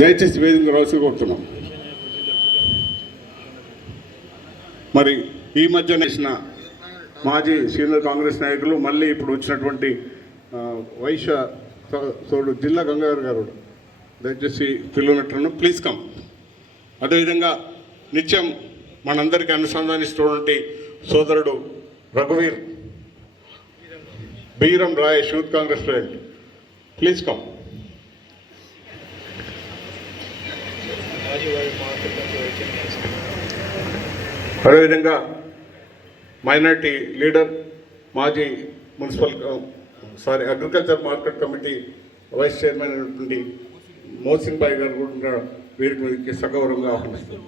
దయచేసి వేదిక రాసి కోరుతున్నాం. మరి ఈ మధ్య నేసిన మాజీ సీనియర్ కాంగ్రెస్ నాయకులు మళ్ళీ ఇప్పుడు వచ్చినటువంటి వైశ్య తోడు సోడు జిల్లా గంగాధర్ గారు దయచేసి పిల్లనట్లను ప్లీజ్ కమ్. అదేవిధంగా నిత్యం మనందరికీ అనుసంధానిస్తున్నటువంటి సోదరుడు రఘువీర్. Beeram Rai youth Congress president please come. అదేవిధంగా మైనార్టీ లీడర్ మాజీ municipal sorry agriculture market committee vice chairman అయినటువంటి మోసిన్ బాయ్ గారు కూడా వీరికి వీరికి సగౌరవంగా ఆహ్వానిస్తారు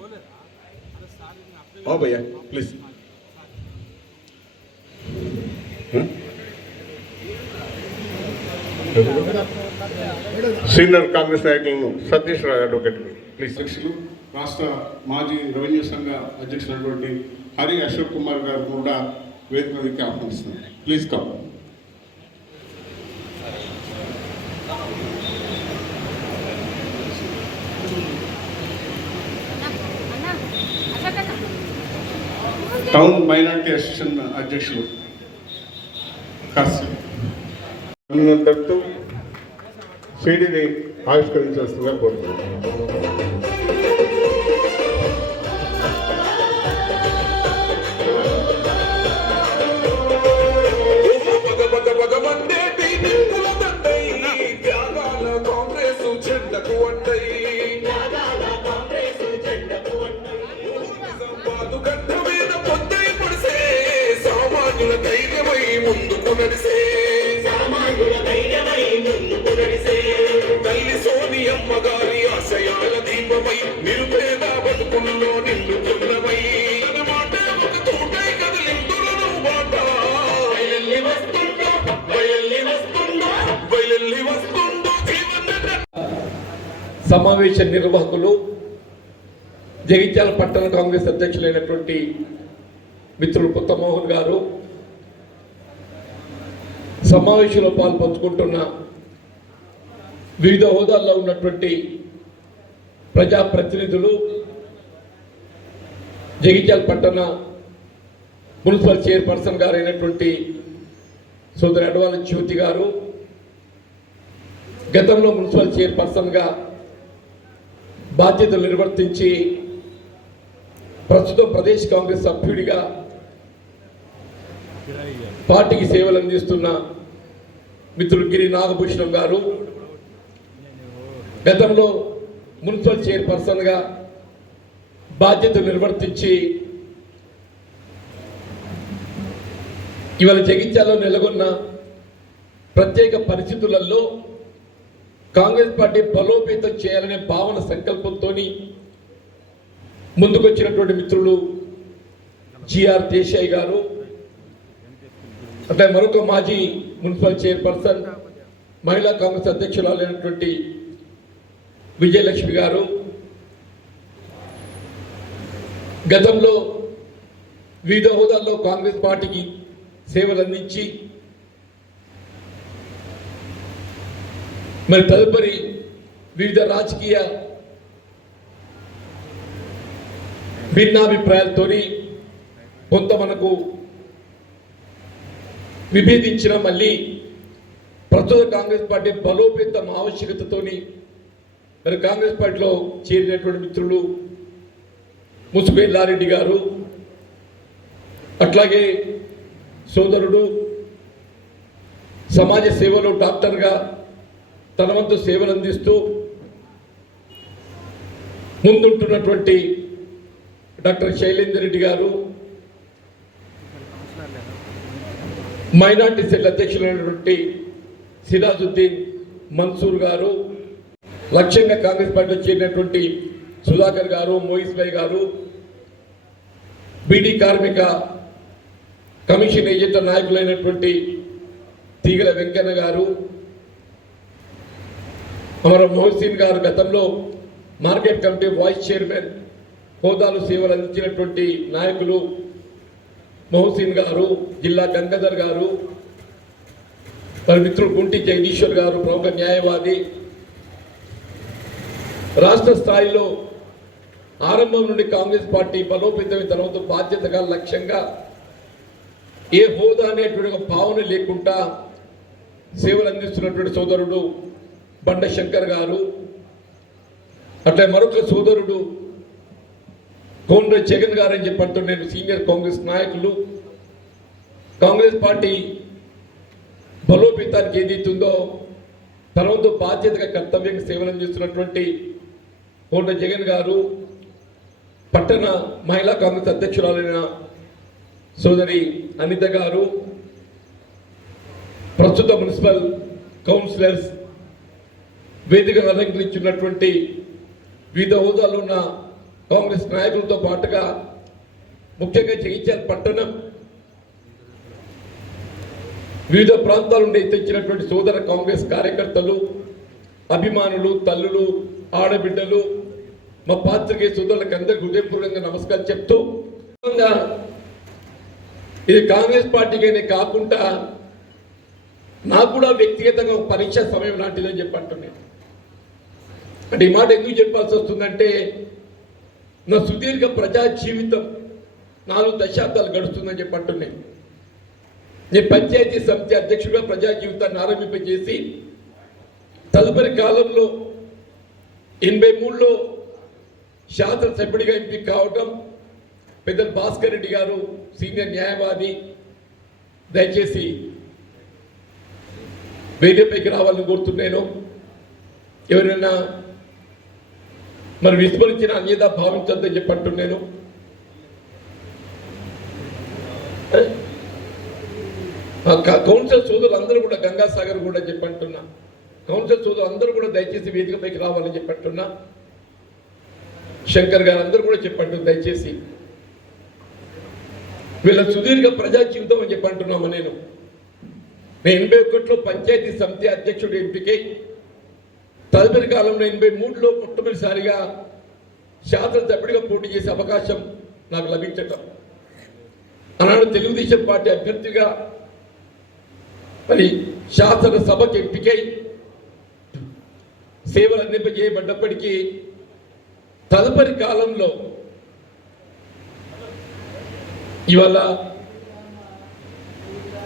భయ్యా ప్లీజ్ సీనియర్ కాంగ్రెస్ నాయకులను సతీష్ రావు అడ్వకేట్ ప్లీజ్ అధ్యక్షులు రాష్ట్ర మాజీ రెవెన్యూ సంఘ అధ్యక్షులైనటువంటి హరి అశోక్ కుమార్ గారు కూడా వేదిక మీదకి ఆహ్వానిస్తున్నారు. Please come town minority association అధ్యక్షులు కాశ్యం అన్నంతటితో సిడిని ఆవిష్కరించాల్సిందిగా కోరుతున్నాను ముందుకు నడిసే తల్లి సోనియమ్మ గారి ఆశయాల దీపమై నిరుపేద బతుకుల్లో తన మాట ఒక తోటై వస్తుందో వస్తుందో వస్తుందో జీవన సమావేశ నిర్వాహకులు జగిత్యాల పట్టణ కాంగ్రెస్ అధ్యక్షులైనటువంటి మిత్రులు కొత్తమోహన్ గారు సమావేశంలో పాల్పంచుకుంటున్న వివిధ హోదాల్లో ఉన్నటువంటి ప్రజాప్రతినిధులు జగిత్యాల పట్టణ మున్సిపల్ చైర్పర్సన్ గారైనటువంటి సోదరి అడవాల జ్యోతి గారు గతంలో మున్సిపల్ చైర్పర్సన్గా బాధ్యతలు నిర్వర్తించి ప్రస్తుతం ప్రదేశ్ కాంగ్రెస్ సభ్యుడిగా పార్టీకి సేవలు అందిస్తున్న మిత్రులు గిరి నాగభూషణం గారు. గతంలో మున్సిపల్ చైర్పర్సన్గా బాధ్యతలు నిర్వర్తించి ఇవాళ జగిత్యాలలో నెలకొన్న ప్రత్యేక పరిస్థితులలో కాంగ్రెస్ పార్టీ బలోపేతం చేయాలనే భావన సంకల్పంతో ముందుకొచ్చినటువంటి మిత్రులు జిఆర్ దేశాయ్ గారు అంటే మరొక మాజీ మున్సిపల్ చైర్పర్సన్ మహిళా కాంగ్రెస్ అధ్యక్షురాలైనటువంటి విజయలక్ష్మి గారు గతంలో వివిధ హోదాల్లో కాంగ్రెస్ పార్టీకి సేవలు అందించి మరి తదుపరి వివిధ రాజకీయ భిన్నాభిప్రాయాలతో కొంత మనకు విభేదించిన మళ్ళీ ప్రస్తుత కాంగ్రెస్ పార్టీ బలోపేతం ఆవశ్యకతతోని మరి కాంగ్రెస్ పార్టీలో చేరినటువంటి మిత్రులు ముసుపేల్లారెడ్డి గారు అట్లాగే సోదరుడు సమాజ సేవలో డాక్టర్గా తన వంతు సేవలు అందిస్తూ ముందుంటున్నటువంటి doctor Shailender Reddy garu minority cell అధ్యక్షులైనటువంటి Sirajuddin Mansoor గారు లక్ష్యంగా కాంగ్రెస్ పార్టీలో చేరినటువంటి సుధాకర్ గారు మోయిస్ భాయ్ గారు బీడీ కార్మిక కమిషన్ ఏజెంట్ నాయకులైనటువంటి తీగల వెంకన్న గారు అమర మోహసిన్ గారు గతంలో మార్కెట్ కమిటీ వైస్ చైర్మన్ హోదాలు సేవలు అందించినటువంటి నాయకులు మోహసిన్ గారు జిల్లా గంగాధర్ గారు మరి మిత్రుడు గుంటి జగదీశ్వర్ గారు ప్రముఖ న్యాయవాది. రాష్ట్ర స్థాయిలో ఆరంభం నుండి కాంగ్రెస్ పార్టీ బలోపేతమైన తర్వాత బాధ్యతగా లక్ష్యంగా ఏ హోదా అనేటువంటి ఒక భావన లేకుండా సేవలు అందిస్తున్నటువంటి సోదరుడు బండ శంకర్ గారు. అట్లా మరొక సోదరుడు కోండ్ర జగన్ గారు అని చెప్పంటూ నేను సీనియర్ కాంగ్రెస్ నాయకులు. కాంగ్రెస్ పార్టీ బలోపేతానికి ఏదైతుందో తనంతో బాధ్యతగా కర్తవ్యంగా సేవలు అందిస్తున్నటువంటి కోండ్ర జగన్ గారు పట్టణ మహిళా కాంగ్రెస్ అధ్యక్షురాలైన సోదరి అనిత గారు ప్రస్తుత మున్సిపల్ కౌన్సిలర్స్ వేదికను అలంకరించున్నటువంటి వివిధ హోదాలో ఉన్న కాంగ్రెస్ నాయకులతో పాటుగా ముఖ్యంగా జగిత్యాల పట్టణం. వివిధ ప్రాంతాల నుండి తెచ్చినటువంటి సోదర కాంగ్రెస్ కార్యకర్తలు అభిమానులు తల్లులు ఆడబిడ్డలు మా పాత్రికే సోదరులకు అందరికీ హృదయపూర్వకంగా నమస్కారం చెప్తూ ఇది కాంగ్రెస్ పార్టీకైనా కాకుండా నాకు కూడా వ్యక్తిగతంగా ఒక పరీక్ష సమయం లాంటిదని చెప్పి అంటున్నాను అంటే ఈ మాట ఎందుకు చెప్పాల్సి వస్తుందంటే నా సుదీర్ఘ ప్రజా జీవితం నాలుగు దశాబ్దాలు గడుస్తుందని చెప్పి అంటున్నాయి నేను పంచాయతీ సమితి అధ్యక్షుడిగా ప్రజా జీవితాన్ని ఆరంభింపజేసి తదుపరి కాలంలో ఎనభై మూడులో శాసనసభ్యుడిగా ఎంపిక కావటం పెద్ద భాస్కర్ రెడ్డి గారు సీనియర్ న్యాయవాది దయచేసి వేదికపైకి రావాలని కోరుతున్నాను. ఎవరైనా మరి విస్మరించిన అన్యత భావించద్దని చెప్పట్టు నేను. కౌన్సిల్ సోదరులు అందరూ కూడా గంగాసాగర్ కూడా చెప్పంటున్నా. కౌన్సిల్ సోదరులు అందరూ కూడా దయచేసి వేదికపైకి రావాలని చెప్పంటున్నా. శంకర్ గారు అందరూ కూడా చెప్పండి దయచేసి. వీళ్ళ సుదీర్ఘ ప్రజా జీవితం అని చెప్పంటున్నాము నేను. నేను ఎనభై ఒకటిలో పంచాయతీ సమితి అధ్యక్షుడు ఎంపికై తదుపరి కాలంలో ఎనభై మూడులో మొట్టమొదటిసారిగా శాసనసభ్యుడిగా పోటీ చేసే అవకాశం నాకు లభించటం. ఆనాడు తెలుగుదేశం పార్టీ అభ్యర్థిగా మరి శాసనసభకి ఎంపికై సేవలు అందింపజేయబడ్డప్పటికీ తదుపరి కాలంలో ఇవాళ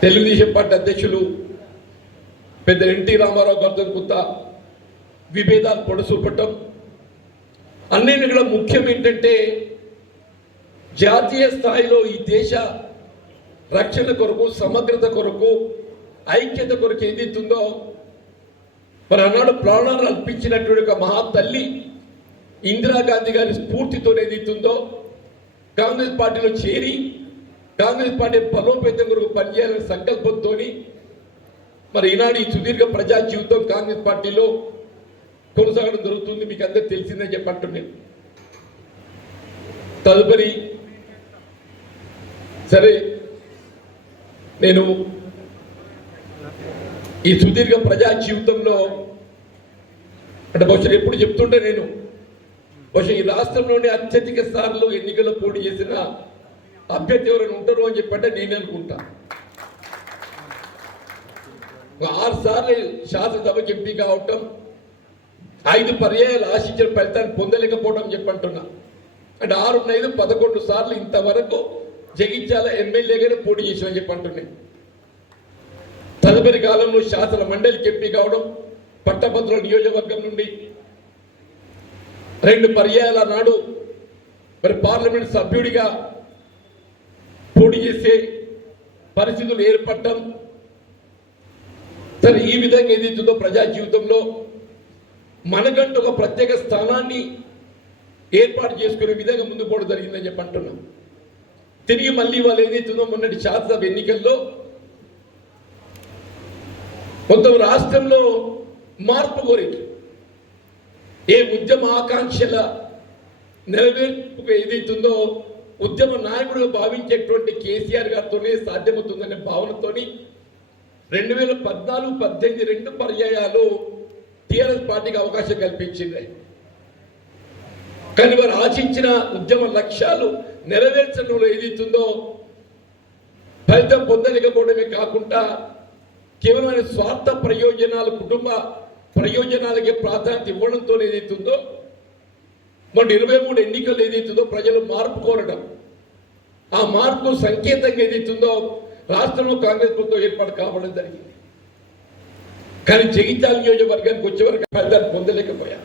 తెలుగుదేశం పార్టీ అధ్యక్షులు పెద్ద ఎన్టీ రామారావు గారితో కొంత విభేదాలు పొడసూపటం అన్నింటిలో ముఖ్యం ఏంటంటే జాతీయ స్థాయిలో ఈ దేశ రక్షణ కొరకు సమగ్రత కొరకు ఐక్యత కొరకు ఏదైతుందో మరి అన్నాడు ప్రాణాలు అర్పించినటువంటి ఒక మహాతల్లి ఇందిరాగాంధీ గారి స్ఫూర్తితో ఏదైతుందో కాంగ్రెస్ పార్టీలో చేరి కాంగ్రెస్ పార్టీ బలోపేతం కొరకు పనిచేయాలనే సంకల్పంతో మరి ఈనాడు ఈ సుదీర్ఘ ప్రజా జీవితం కాంగ్రెస్ పార్టీలో కొనసాగడం జరుగుతుంది మీకు అందరు తెలిసిందని చెప్పంటున్నాను తదుపరి సరే నేను ఈ సుదీర్ఘ ప్రజా జీవితంలో అంటే బహుశా ఎప్పుడు చెప్తుంటే నేను బహుశా ఈ రాష్ట్రంలోనే అత్యధిక సార్లు ఎన్నికల్లో పోటీ చేసిన అభ్యర్థి ఎవరైనా ఉంటారు అని చెప్పంటే నేను అనుకుంటా. ఆరు సార్లు శాసనసభకి ఎంపీ కావటం ఐదు పర్యాయాలు ఆశించిన ఫలితాన్ని పొందలేకపోవడం చెప్పంటున్నా. అంటే ఆరు ఐదు పదకొండు సార్లు ఇంతవరకు జగించాల ఎమ్మెల్యేగానే పోటీ చేసిన చెప్పంటున్నాయి తదుపరి కాలంలో శాసన మండలికి ఎంపీ కావడం పట్టభద్రుల నియోజకవర్గం నుండి రెండు పర్యాయాల నాడు మరి పార్లమెంట్ సభ్యుడిగా పోటీ చేసే పరిస్థితులు ఏర్పడటం సరే ఈ విధంగా ఏదైతుందో ప్రజా జీవితంలో మనకంటూ ఒక ప్రత్యేక స్థానాన్ని ఏర్పాటు చేసుకునే విధంగా ముందు పోవడం జరిగిందని చెప్పి అంటున్నాం. తిరిగి మళ్ళీ వాళ్ళు ఏదైతుందో మొన్నటి శాసనసభ ఎన్నికల్లో మొత్తం రాష్ట్రంలో మార్పు కోరిక ఏ ఉద్యమ ఆకాంక్షల నెరవేర్పు ఏదైతుందో ఉద్యమ నాయకుడుగా భావించేటువంటి కేసీఆర్ గారితోనే సాధ్యమవుతుందనే భావనతోని రెండు వేల పద్నాలుగు పద్దెనిమిది రెండు పర్యాయాలు టీఆర్ఎస్ పార్టీకి అవకాశం కల్పించింది. కానీ వారు ఆశించిన ఉద్యమ లక్ష్యాలు నెరవేర్చడంలో ఏదైతుందో ఫలితం పొందలేకపోవడమే కాకుండా కేవలమైన స్వార్థ ప్రయోజనాలు కుటుంబ ప్రయోజనాలకే ప్రాధాన్యత ఇవ్వడంతో ఏదైతుందో మొన్న ఇరవై మూడు ఎన్నికలు ఏదైతుందో ప్రజలు మార్పు కోరడం. ఆ మార్పు సంకేతంగా ఏదైతుందో రాష్ట్రంలో కాంగ్రెస్ ప్రభుత్వం ఏర్పాటు కావడం జరిగింది. కానీ జగిత్యాల నియోజకవర్గానికి వచ్చేవరకు ఫలితాన్ని పొందలేకపోయా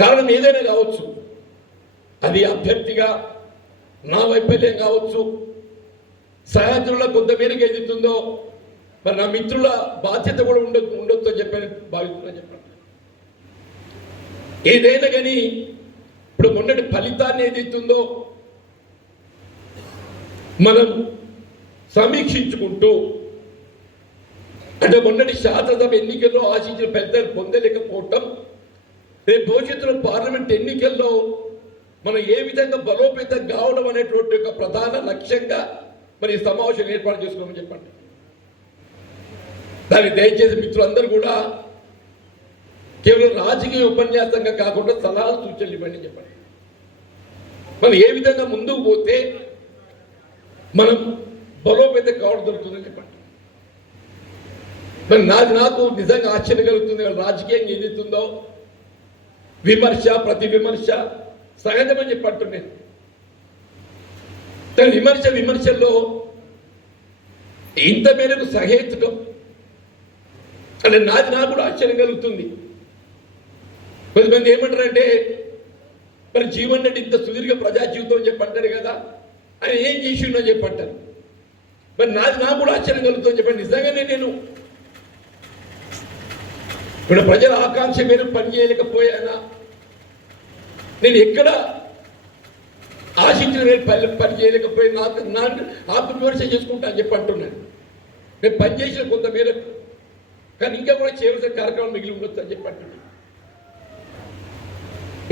కారణం ఏదైనా కావచ్చు. అది అభ్యర్థిగా నా వైఫల్యం కావచ్చు. సహచరుల కొంతమేరకు ఎదుగుతుందో మరి నా మిత్రుల బాధ్యత కూడా ఉండ ఉండొచ్చు అని చెప్పాను భావిస్తున్నా చెప్పండి. ఏదైనా కానీ ఇప్పుడు మొన్నటి ఫలితాన్ని ఏదైతుందో మనం సమీక్షించుకుంటూ అంటే మొన్నటి శాసనసభ ఎన్నికల్లో ఆశించిన పెద్దలు పొందలేకపోవటం రేపు భవిష్యత్తులో పార్లమెంట్ ఎన్నికల్లో మనం ఏ విధంగా బలోపేతం కావడం అనేటువంటి ఒక ప్రధాన లక్ష్యంగా మరి ఈ సమావేశం ఏర్పాటు చేసుకోమని చెప్పండి. దాన్ని దయచేసి మిత్రులందరూ కూడా కేవలం రాజకీయ ఉపన్యాసంగా కాకుండా సలహాలు సూచనలు ఇవ్వండి చెప్పండి. మనం ఏ విధంగా ముందుకు పోతే మనం బలోపేతం కావడం దొరుకుతుందని చెప్పండి. మరి నాకు నాకు నిజంగా ఆశ్చర్యం కలుగుతుంది రాజకీయం ఏదైతుందో విమర్శ ప్రతి విమర్శ సహజమని చెప్పట్టుండే అంటున్నాను. కానీ విమర్శ విమర్శల్లో ఇంత మేరకు సహేతుకం. అంటే నాది నాకు కూడా ఆశ్చర్యం కలుగుతుంది. కొంతమంది ఏమంటారంటే మరి జీవన్ రెడ్డి ఇంత సుదీర్ఘ ప్రజా జీవితం అని చెప్పి అంటారు కదా ఆయన ఏం చేసిండో అని చెప్పి అంటారు. మరి నాది నాకు కూడా ఆశ్చర్యం కలుగుతుంది చెప్పండి నిజంగానే నేను ఇప్పుడు ప్రజల ఆకాంక్ష మీద పనిచేయలేకపోయానా? నేను ఎక్కడ ఆశించిన నేను పని పని చేయలేకపోయి నాకు నా ఆత్మవిమర్శ చేసుకుంటా అని చెప్పి అంటున్నాను. నేను పని చేసిన కొంత మేరకు కానీ ఇంకా కూడా చేయవలసిన కార్యక్రమం మిగిలి ఉండొచ్చు అని చెప్పి అంటున్నాను.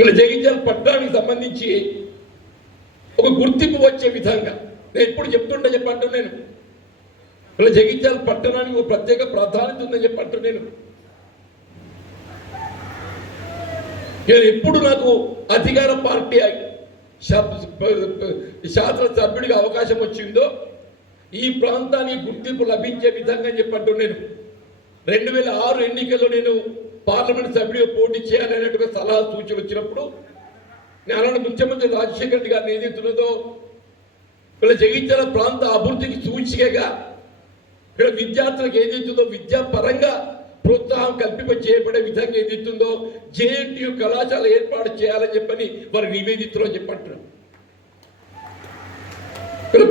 ఇలా జగించాలి పట్టణానికి సంబంధించి ఒక గుర్తింపు వచ్చే విధంగా నేను ఎప్పుడు చెప్తుంటా చెప్పి అంటున్నాను. ఇలా జగించాలి పట్టణానికి ఒక ప్రత్యేక ప్రాధాన్యత ఉందని చెప్పి అంటున్నాను. నేను ఎప్పుడు నాకు అధికార పార్టీ శాసనసభ్యుడిగా అవకాశం వచ్చిందో ఈ ప్రాంతానికి గుర్తింపు లభించే విధంగా చెప్పంటూ నేను. రెండు వేల ఆరు ఎన్నికల్లో నేను పార్లమెంట్ సభ్యుడిగా పోటీ చేయాలనేట్టుగా సలహా సూచన వచ్చినప్పుడు నేను అలాంటి ముఖ్యమంత్రి రాజశేఖర రెడ్డి గారిని ఏదైతున్నదో వీళ్ళ జగిత్యాల ప్రాంత అభివృద్ధికి సూచికగా ఇక్కడ విద్యార్థులకు ఏదైతుందో విద్యాపరంగా ప్రోత్సాహం కల్పింప చేయబడే విధంగా ఏదైతుందో జేఎన్టీయు కళాశాల ఏర్పాటు చేయాలని చెప్పని వారు నివేదితలో చెప్పంటున్నారు.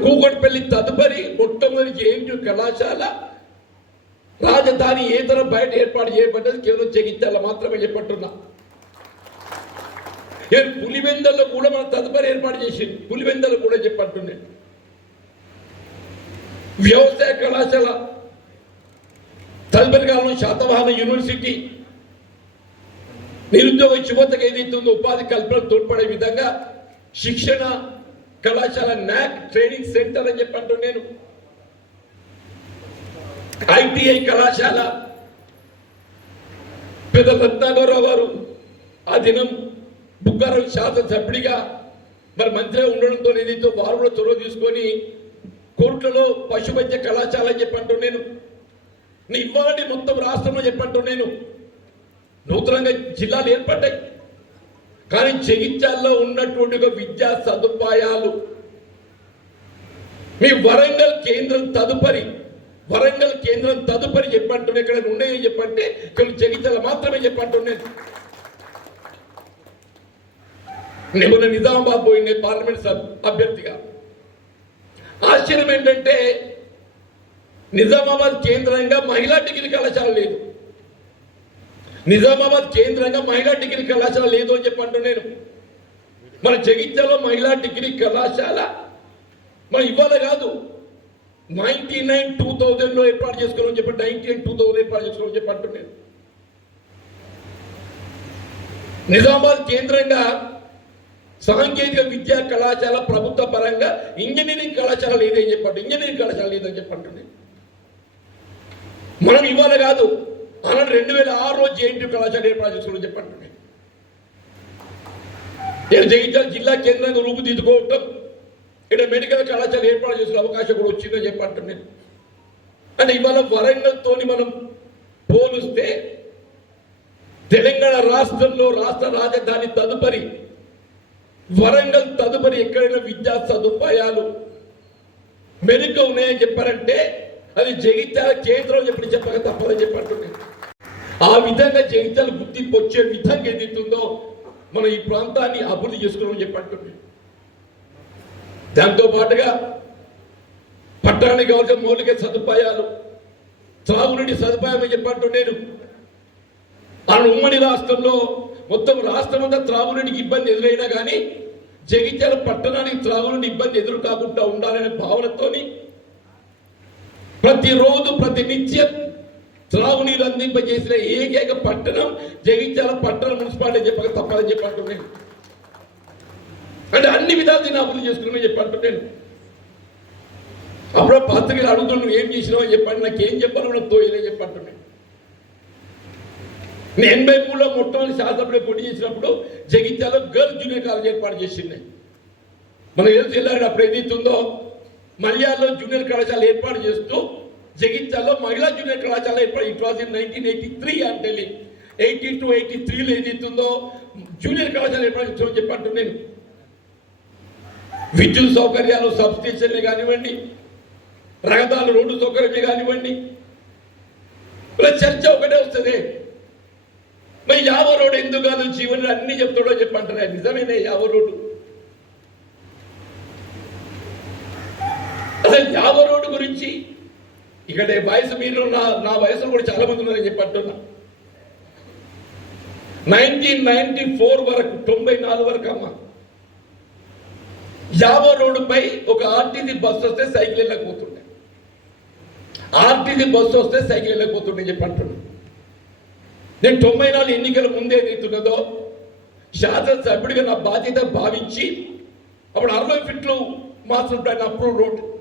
కూకట్పల్లి తదుపరి మొట్టమొదటి జేఎన్టీయు కళాశాల రాజధాని ఏతర బయట ఏర్పాటు చేయబడ్డది కేవలం జగిత్యాల మాత్రమే చెప్పంటున్నా. పులివెందల్లో కూడా మనం తదుపరి ఏర్పాటు చేసింది పులివెందలు కూడా చెప్పంటున్నాను వ్యవసాయ కళాశాల తదుపరి శాతవాహన యూనివర్సిటీ నిరుద్యోగ యువతకు ఏదైతుందో ఉపాధి కల్పన తోడ్పడే విధంగా శిక్షణ కళాశాల నాక్ ట్రైనింగ్ సెంటర్ అని చెప్పంటూ నేను. ఐటీఐ కళాశాల పెద్ద రత్నాగౌరవ గారు ఆ దినం బుగ్గారం శాసనసభ్యుడిగా మరి మంత్రిగా ఉండడంతో ఏదైతే వారు కూడా చొరవ తీసుకొని కోర్టులో పశువైద్య కళాశాల అని చెప్పంటూ నేను. నేను ఇవ్వాలని మొత్తం రాష్ట్రంలో చెప్పట్టు నేను నూతనంగా జిల్లాలు ఏర్పడ్డాయి. కానీ జగిత్యాల్లో ఉన్నటువంటి ఒక విద్యా సదుపాయాలు మీ వరంగల్ కేంద్రం తదుపరి వరంగల్ కేంద్రం తదుపరి చెప్పంటున్నా ఇక్కడ ఉన్నాయని చెప్పంటే ఇక్కడ జగిత్యాల మాత్రమే చెప్పంటున్నాను నేను. నిజామాబాద్ పోయింది పార్లమెంట్ సబ్ అభ్యర్థిగా. ఆశ్చర్యం ఏంటంటే నిజామాబాద్ కేంద్రంగా మహిళా డిగ్రీ కళాశాల లేదు. నిజామాబాద్ కేంద్రంగా మహిళా డిగ్రీ కళాశాల లేదు అని చెప్పి నేను మన జగిత్యాలో మహిళా డిగ్రీ కళాశాల మన ఇవాళ కాదు నైన్టీ నైన్ టూ థౌజండ్లో ఏర్పాటు చేసుకోవాలని చెప్పి నైన్టీ నైన్ టూ థౌజండ్ ఏర్పాటు చేసుకోవాలని చెప్పి అంటున్నాను. నిజామాబాద్ కేంద్రంగా సాంకేతిక విద్యా కళాశాల ప్రభుత్వ పరంగా ఇంజనీరింగ్ కళాశాల లేదని చెప్పండి ఇంజనీరింగ్ కళాశాల లేదని చెప్పండి మనం ఇవాళ కాదు ఆనాడు రెండు వేల ఆరులో జేఎన్టీ కళాశాల ఏర్పాటు చేసుకోవాలని చెప్పండి నేను జగిత్యాల జిల్లా కేంద్రంగా రూపుదిద్దుకోవటం ఇక్కడ మెడికల్ కళాశాల ఏర్పాటు చేసుకునే అవకాశం కూడా వచ్చిందని చెప్పంటాను నేను అంటే ఇవాళ వరంగల్తోని మనం పోలిస్తే తెలంగాణ రాష్ట్రంలో రాష్ట్ర రాజధాని తదుపరి వరంగల్ తదుపరి ఎక్కడైనా విద్యా సదుపాయాలు మెరుగ్గా ఉన్నాయని చెప్పారంటే అది జగిత్యాల కేంద్రం చెప్పి చెప్పక తప్పదని చెప్పంటున్నాను ఆ విధంగా జగిత్యాల గుర్తింపు వచ్చే విధంగా ఏదైతుందో మనం ఈ ప్రాంతాన్ని అభివృద్ధి చేసుకున్నామని చెప్పంటున్నాను దాంతో పాటుగా పట్టణానికి కావాల్సిన మౌలిక సదుపాయాలు త్రాగునీటి సదుపాయం అని చెప్పంటూ నేను. ఆ ఉమ్మడి రాష్ట్రంలో మొత్తం రాష్ట్రం అంతా త్రాగునీటికి ఇబ్బంది ఎదురైనా కానీ జగిత్యాల పట్టణానికి త్రాగునీటి ఇబ్బంది ఎదురు కాకుండా ఉండాలనే భావనతోని ప్రతిరోజు ప్రతి నిత్యం త్రాగునీరు అందింపజేసిన ఏకైక పట్టణం జగిత్యాల పట్టణ మున్సిపాలిటీ చెప్పక తప్పదని చెప్పంటున్నాను అంటే అన్ని విధాలు నేను అభివృద్ధి చేసుకున్నామని చెప్పంటున్నాను అప్పుడు పత్రికలు అడుగుతున్నా నువ్వు ఏం చేసినావో చెప్పండి నాకు ఏం చెప్పాలో నాకు తోయలే చెప్పంటున్నాను నేను ఎనభై మూడులో మొట్టమొదటి శాసనసభలో పోటీ చేసినప్పుడు జగిత్యాల గర్ల్స్ జూనియర్ కాలేజ్ ఏర్పాటు చేసింది. మనకు తెలుసు వెళ్ళారు అప్పుడు ఏదైతుందో మల్యాల్లో జూనియర్ కళాశాల ఏర్పాటు చేస్తూ జగిత్యాల్లో మహిళా జూనియర్ కళాశాల ఏర్పాటు it was in nineteen eighty three అంటే ఎయిటీ టు ఎయిటీ త్రీలో ఏదైతుందో జూనియర్ కళాశాల ఏర్పాటు చేస్తామని చెప్పంటు నేను విద్యుత్ సౌకర్యాలు సబ్స్టేషన్లే కానివ్వండి రహదారులు రోడ్డు సౌకర్యాలు కానివ్వండి. ఇలా చర్చ ఒకటే వస్తుంది. మరి యావ రోడ్డు ఎందుకు కాదు? జీవన అన్ని చెప్తాడో చెప్పంటారా నిజమేనే యావ రోడ్డు? అసలు యావ రోడ్డు గురించి ఇక్కడ వయసు మీరు నా నా వయసులో కూడా చాలా మంది ఉన్నారని చెప్పి అంటున్నా. నైన్టీన్ నైన్టీ ఫోర్ వరకు తొంభై నాలుగు వరకు అమ్మ. యావ రోడ్డుపై ఒక ఆర్టీసీ బస్సు వస్తే సైకిల్ వెళ్ళకపోతుండే. ఆర్టీసీ బస్సు వస్తే సైకిల్ వెళ్ళకపోతుండే చెప్పి అంటున్నా. నేను తొంభై నాలుగు ఎన్నికల ముందే ఏదైతున్నదో శాసనసభ్యుడిగా నా బాధ్యత భావించి అప్పుడు అరవై ఫిట్లు మాత్రం అప్రూవ్ రోడ్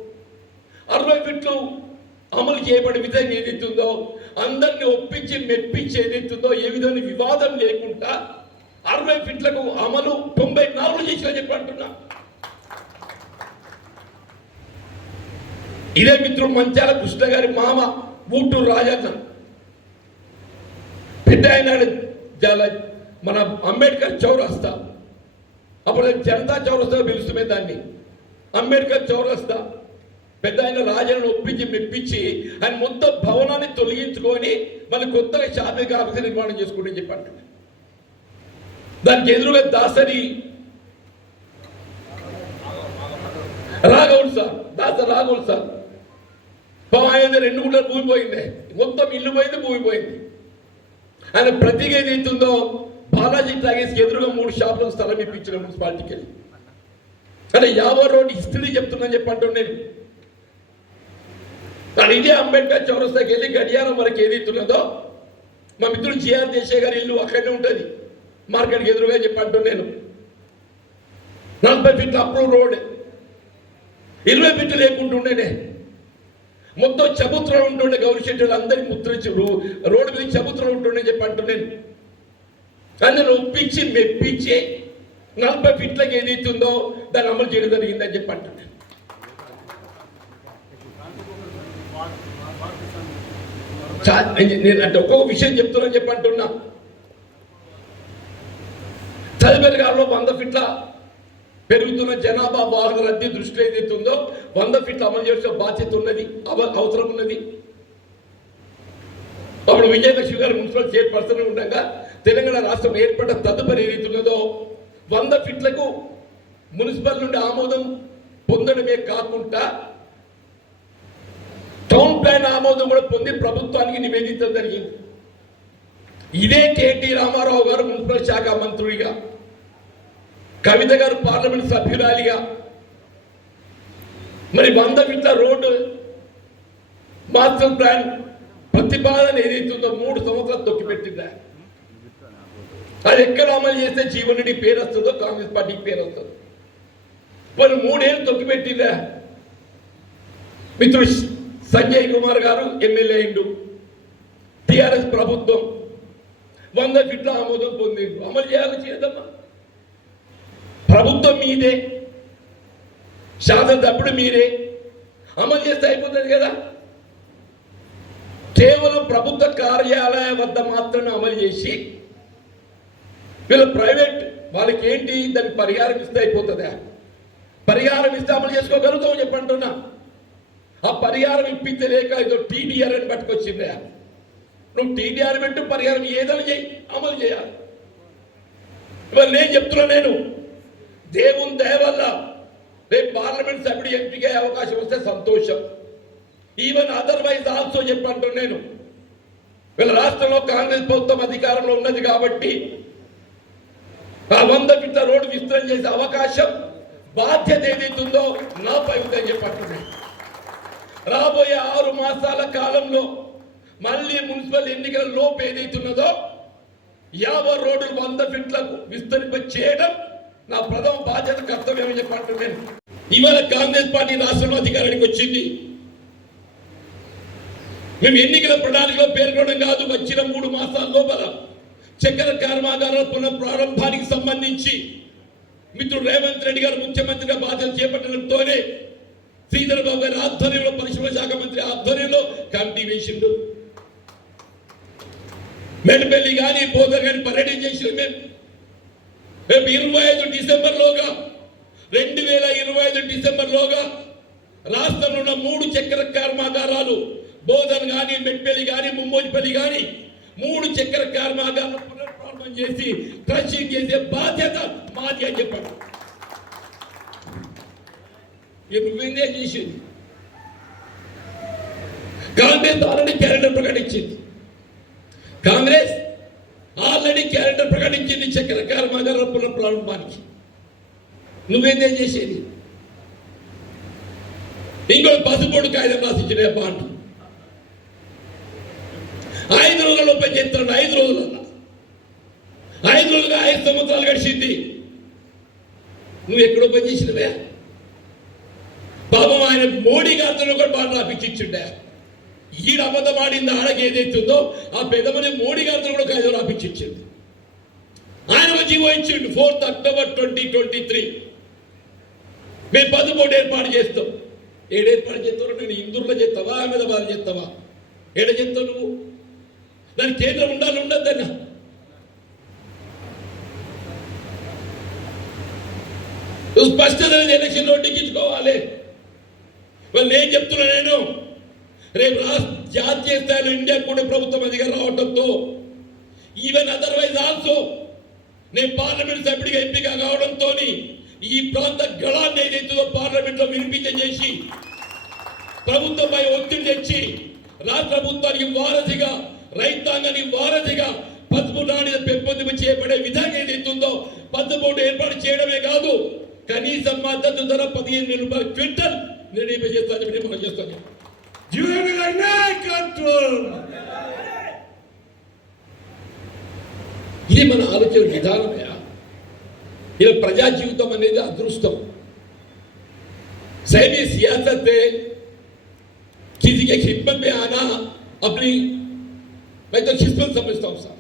అరవై ఫిట్లు అమలు చేయబడే విధంగా ఏదైతుందో అందరిని ఒప్పించి మెప్పించి ఏదైతుందో ఏ విధమైన వివాదం లేకుండా అరవై ఫిట్లకు అమలు తొంభై నాలుగు చేసిన చెప్పి అంటున్నా. ఇదే మిత్రుడు మంచాల కృష్ణ గారి మామ బూటూరు రాజన్న. పెద్ద ఆయన మన అంబేద్కర్ చౌరస్తా. అప్పుడు జనతా చౌరస్తా పిలుస్తుమే దాన్ని. అంబేద్కర్ చౌరస్తా. పెద్ద ఆయన రాజులను ఒప్పించి మెప్పించి ఆయన మొత్తం భవనాన్ని తొలగించుకొని మళ్ళీ కొత్తగా షాపింగ్ ఆఫీస్ నిర్మాణం చేసుకుంటే చెప్పండి. దానికి ఎదురుగా దాసరి రాఘవులు సార్ దాస రాఘవులు సార్. పాపం ఆయన రెండు గుంటలు భూమి పోయింది. మొత్తం ఇల్లు పోయింది భూమి పోయింది. ఆయన ప్రతిగా ఏదైతుందో బాలాజీ తాగేసి ఎదురుగా మూడు షాపులకు స్థలం ఇప్పించిన మున్సిపాలిటీకి వెళ్ళి. అంటే యాభై రోడ్డు హిస్టరీ చెప్తున్నాను చెప్పంటూ నేను కానీ ఇదే అంబేద్కర్ చౌరస్తాకి వెళ్ళి గడియారం వరకు ఏదైతున్నదో మా మిత్రుడు జిఆర్ దేశాయ్ గారి ఇల్లు అక్కడనే ఉంటుంది. మార్కెట్కి ఎదురుగా చెప్పంటు నేను. నలభై ఫీట్ల అప్రూవ్ రోడ్. ఇరవై ఫీట్లు లేకుంటుండేనే మొత్తం చబుత్రం ఉంటుండే గౌరీ శెట్టులు అందరికి ముద్రించి రోడ్డు మీద చబుత్రం ఉంటుండే చెప్పి అంటున్నాను కానీ ఒప్పించి మెప్పించి నలభై ఫీట్లకి ఏదైతుందో దాన్ని అమలు చేయడం జరిగిందని చెప్పి అంటున్నాను నేను అంటే ఒక్కొక్క విషయం చెప్తున్నా చెప్పి అంటున్నా తదుపరి కాలంలో వంద ఫిట్ల పెరుగుతున్న జనాభా వాహన రద్దీ దృష్టి ఏదైతే ఉందో వంద ఫిట్ల అమలు చేసే బాధ్యత ఉన్నది అవసరం ఉన్నది. అప్పుడు విజయలక్ష్మి గారు మున్సిపల్ చైర్పర్సన్ ఉండగా తెలంగాణ రాష్ట్రం ఏర్పడ్డ తదుపరి ఏదైతే ఉన్నదో వంద ఫిట్లకు మున్సిపల్ నుండి ఆమోదం పొందడమే కాకుండా టౌన్ ఆమోదం కూడా పొంది ప్రభుత్వానికి నివేదించడం జరిగింది. ఇదే కేటీ రామారావు గారు మున్సిపల్ శాఖ మంత్రుడిగా కవిత గారు పార్లమెంట్ సభ్యురాలిగా మరి వంద ఫీట్ల రోడ్డు మాస్టర్ ప్లాన్ ప్రతిపాదన ఏదైతుందో మూడు సంవత్సరాలు తొక్కిపెట్టిందా అది ఎక్కడ అమలు చేస్తే జీవనుడి పేరు వస్తుందో కాంగ్రెస్ పార్టీకి పేరు వస్తుందో. మరి మూడేళ్ళు తొక్కిపెట్టిందా మిత్రుడు సంజయ్ కుమార్ గారు ఎమ్మెల్యే అయిండు. టిఆర్ఎస్ ప్రభుత్వం వంద గిట్ల ఆమోదం పొందిండు అమలు చేయాలి చేయదమ్మా ప్రభుత్వం మీదే శాసనసభ్యుడు మీరే అమలు చేస్తే అయిపోతుంది కదా? కేవలం ప్రభుత్వ కార్యాలయ వద్ద మాత్రమే అమలు చేసి వీళ్ళు ప్రైవేట్ వాళ్ళకి ఏంటి దానికి పరిహారం ఇస్తే అయిపోతుందా? పరిహారం ఇస్తే అమలు చేసుకోగలుగుతాం చెప్పంటున్నా. ఆ పరిహారం ఇప్పించలేక ఏదో టీడీఆర్ అని పట్టుకొచ్చిందా నువ్వు టీడీఆర్ పెట్టు పరిహారం ఏదో చేయి అమలు చేయాలి. ఇవాళ నేను చెప్తున్నా నేను దేవుని దయ వల్ల రేపు పార్లమెంట్ సభ్యుడు ఎంపిక అయ్యే అవకాశం వస్తే సంతోషం. ఈవెన్ అదర్వైజ్ ఆల్సో చెప్పంటు నేను. వీళ్ళ రాష్ట్రంలో కాంగ్రెస్ ప్రభుత్వం అధికారంలో ఉన్నది కాబట్టి ఆ వంద ఫీట్ల రోడ్డు విస్తరణ చేసే అవకాశం బాధ్యత ఏదైతుందో నాపై ఉందని చెప్పంటున్నాను రాబోయే ఆరు మాసాల కాలంలో మళ్ళీ మున్సిపల్ ఎన్నికల లోపు ఏదైతున్నదో యాభై రోడ్లు వంద ఫీట్లకు విస్తరింప చేయడం నా ప్రథమ బాధ్యత కర్తవ్యం అని చెప్పంటున్నాను ఇవాళ కాంగ్రెస్ పార్టీ రాష్ట్రంలో అధికారానికి వచ్చింది. మేము ఎన్నికల ప్రణాళికలో పేర్కొనడం కాదు వచ్చిన మూడు మాసాల లోపల చక్కెర కర్మాగారాల పునః ప్రారంభానికి సంబంధించి మిత్రుడు రేవంత్ రెడ్డి గారు ముఖ్యమంత్రిగా బాధ్యత చేపట్టడంతోనే శ్రీధరబాబు గారి ఆధ్వర్యంలో పరిశ్రమ శాఖ మంత్రి ఆధ్వర్యంలో కమిటీ వేసిండు మెడపల్లి కానీ పోదర్ కానీ పర్యటన చేసిన మేము. రేపు ఇరవై ఐదు డిసెంబర్లోగా రెండు వేల ఇరవై ఐదు డిసెంబర్లోగా రాష్ట్రంలో ఉన్న మూడు చక్కెర కర్మాగారాలు బోధన్ కానీ మెట్పల్లి కానీ ముమ్మోజిపల్లి కానీ మూడు చక్కెర కర్మాగారాలు పునఃప్రారంభం చేసి క్రషింగ్ చేసే బాధ్యత మాది అని చెప్పండి. ఇక నువ్వేందే చేసింది. కాంగ్రెస్ ఆల్రెడీ క్యాలెండర్ ప్రకటించింది. కాంగ్రెస్ ఆల్రెడీ క్యాలెండర్ ప్రకటించింది చక్కెర కర్మాగారాల పునఃప్రారంభానికి నువ్వేందే చేసేది? ఇంకోటి పసుపొడు కాగితం రాసిచ్చిన బాండ్ ఐదు రోజుల ఓపెన్ చేస్తున్నాడు ఐదు రోజుల ఐదు రోజులుగా ఐదు సంవత్సరాలు గడిచింది. నువ్వు ఎక్కడ ఓపెన్ చేసినవే? పాపం ఆయన మోడీ గారితో కూడా బాగా రాపించిండే ఈడ అబద్ధం ఆడింది ఆడకి ఏదైతుందో ఆ పెద్దమని మోడీ గారితో కూడా ఏదో రాపించింది ఆయన ఒక జీవో ఇచ్చిండు fourth October twenty twenty three. మేము పదుమూడు ఏర్పాటు చేస్తాం. ఏడు ఏర్పాటు చేస్తావు? నేను ఇందూరులో చేస్తావా? అహ్మదాబాద్ చేస్తావా? ఏడ చెప్తావు నువ్వు? దాని కేంద్రం ఉండాలి ఉండద్దన్న నువ్వు స్పష్టత ఎలక్షన్ నోటికించుకోవాలి వాళ్ళు నేను చెప్తున్నా నేను. రేపు రాష్ట్ర జాతీయ స్థాయిలో ఇండియా కూడా ప్రభుత్వం అధికారం రావడంతో ఈవెన్ అదర్వైజ్ ఆల్సో నేను పార్లమెంట్ సభ్యుడిగా ఎంపిక కావడంతో ఈ ప్రాంత గళాన్ని ఏదైతుందో పార్లమెంట్లో వినిపించేసి ప్రభుత్వంపై ఒత్తిడి తెచ్చి రాష్ట్ర ప్రభుత్వానికి వారధిగా రైతాంగానికి వారధిగా పసుపు నాణ్యత పెంపొందింపు చేయబడే విధంగా ఏదైతుందో పసుపు ఏర్పాటు చేయడమే కాదు కనీసం మద్దతు ధర పదిహేను వేల క్వింటల్ నిర్ణయం చేస్తానని చెప్పి మనం చేస్తాను ఇది మన ఆలోచన విధానమే ఇలా ప్రజా జీవితం అనేది అదృష్టం सैमी सियासत में किसी के खिदमत में आना अपनी मैं तो खिदमत समझता हूँ साहब